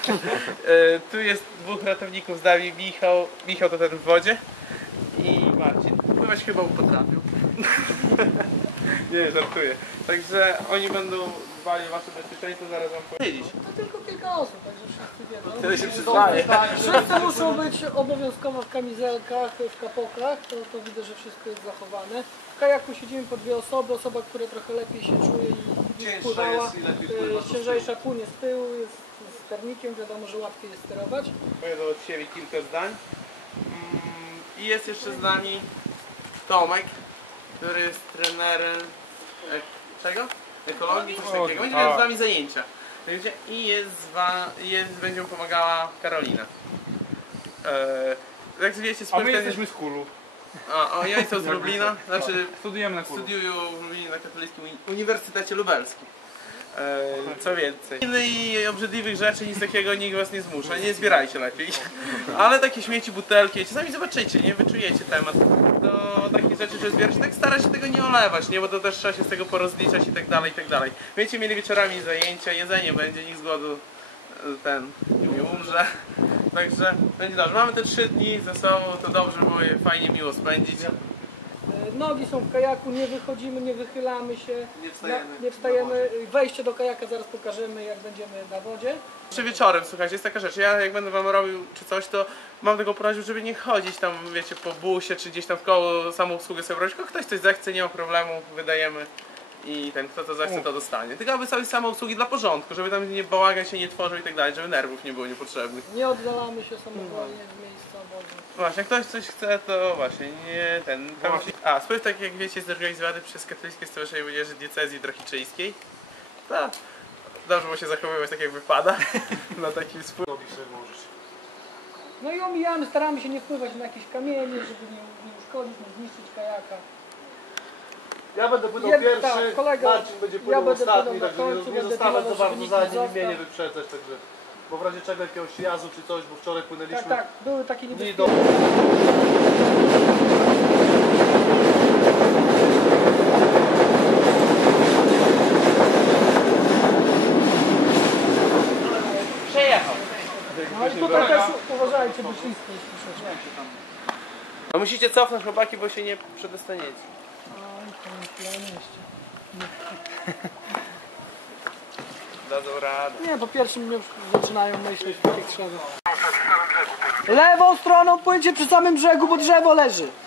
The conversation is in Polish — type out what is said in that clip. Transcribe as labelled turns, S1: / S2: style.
S1: Tu jest dwóch ratowników z nami, Michał to ten w wodzie i Marcin. Pływać chyba potrafił. Nie, żartuję. Także oni będą dbali o wasze bezpieczeństwo, zaraz wam powiedzieć.
S2: To tylko kilka osób, także wszyscy wiedzą.
S1: Tyle się przyznaje.
S2: Wszyscy muszą być obowiązkowo w kamizelkach, w kapokach, to widzę, że wszystko jest zachowane. W kajaku siedzimy po dwie osoby, osoba, która trochę lepiej się czuje i pływała. Ciężejsza płynie z tyłu, jest z sternikiem, wiadomo, że łatwiej jest sterować.
S1: Powiedzą od siebie kilka zdań. I jest jeszcze z nami Tomek, który jest trenerem czego? Ekologii, coś takiego. Będzie miał z nami zajęcia. I będzie mu pomagała Karolina. Jak wiecie,
S3: a my jesteśmy z Kulu.
S1: Oni są z Lublina, znaczy
S3: Studujemy na Kulu.
S1: Studiują w Lublinie na Katolickim Uniwersytecie Lubelskim. Co więcej. Innych obrzydliwych rzeczy, nic takiego nikt was nie zmusza, nie zbierajcie lepiej. Ale takie śmieci, butelki, czasami zobaczycie, nie wyczujecie temat do takich rzeczy, że zbieracie, tak stara się tego nie olewać, nie, bo to też trzeba się z tego porozliczać i tak dalej, i tak dalej. Będziecie mieli wieczorami zajęcia, jedzenie będzie, nikt z głodu nie umrze. Także będzie dobrze. Mamy te 3 dni ze sobą, to dobrze było je fajnie, miło spędzić.
S2: Nogi są w kajaku, nie wychodzimy, nie wychylamy się, nie wstajemy. Wejście do kajaka zaraz pokażemy, jak będziemy na wodzie.
S1: Jeszcze wieczorem, słuchajcie, jest taka rzecz, ja jak będę wam robił czy coś, to mam tego poradził, żeby nie chodzić tam, wiecie, po busie, czy gdzieś tam w koło samoobsługę sobie robić, tylko ktoś coś zechce, nie ma problemu, wydajemy i kto to zechce, to dostanie. Tylko aby sobie samoobsługi dla porządku, żeby tam nie bałagan się nie tworzył i tak dalej, żeby nerwów nie było niepotrzebnych.
S2: Nie oddalamy się samodzielnie z miejsca wody.
S1: Właśnie, jak ktoś coś chce, to właśnie nie ten... Spływ, tak jak wiecie, jest zorganizowany przez Katolickie Stowarzyszenie Młodzieży Diecezji Drohiczyjskiej. Tak. Dobrze było się zachowywać tak jak wypada na takim spływie.
S2: No i omijamy, staramy się nie wpływać na jakieś kamienie, żeby nie uszkodzić, nie zniszczyć kajaka.
S4: Ja będę płynął pierwszy,
S2: tak, kolega,
S4: Marcin będzie płynął ostatni, także nie zostawać za bardzo za nim i mnie nie wyprzedzać, także... Bo w razie czego jakiegoś jazu czy coś, bo wczoraj płynęliśmy...
S2: Tak, były takie niebezpieczne.
S1: Przejechał.
S2: No i tutaj też uważajcie, bo ślisko jest troszeczkę.
S1: No musicie cofnąć, chłopaki, bo się nie przedostaniecie.
S2: Oj, to nie jeszcze.
S1: Dadzą radę.
S2: Nie, po pierwszym już zaczynają myśleć, jak trzeba. Lewą stroną płyńcie przy samym brzegu, bo drzewo leży.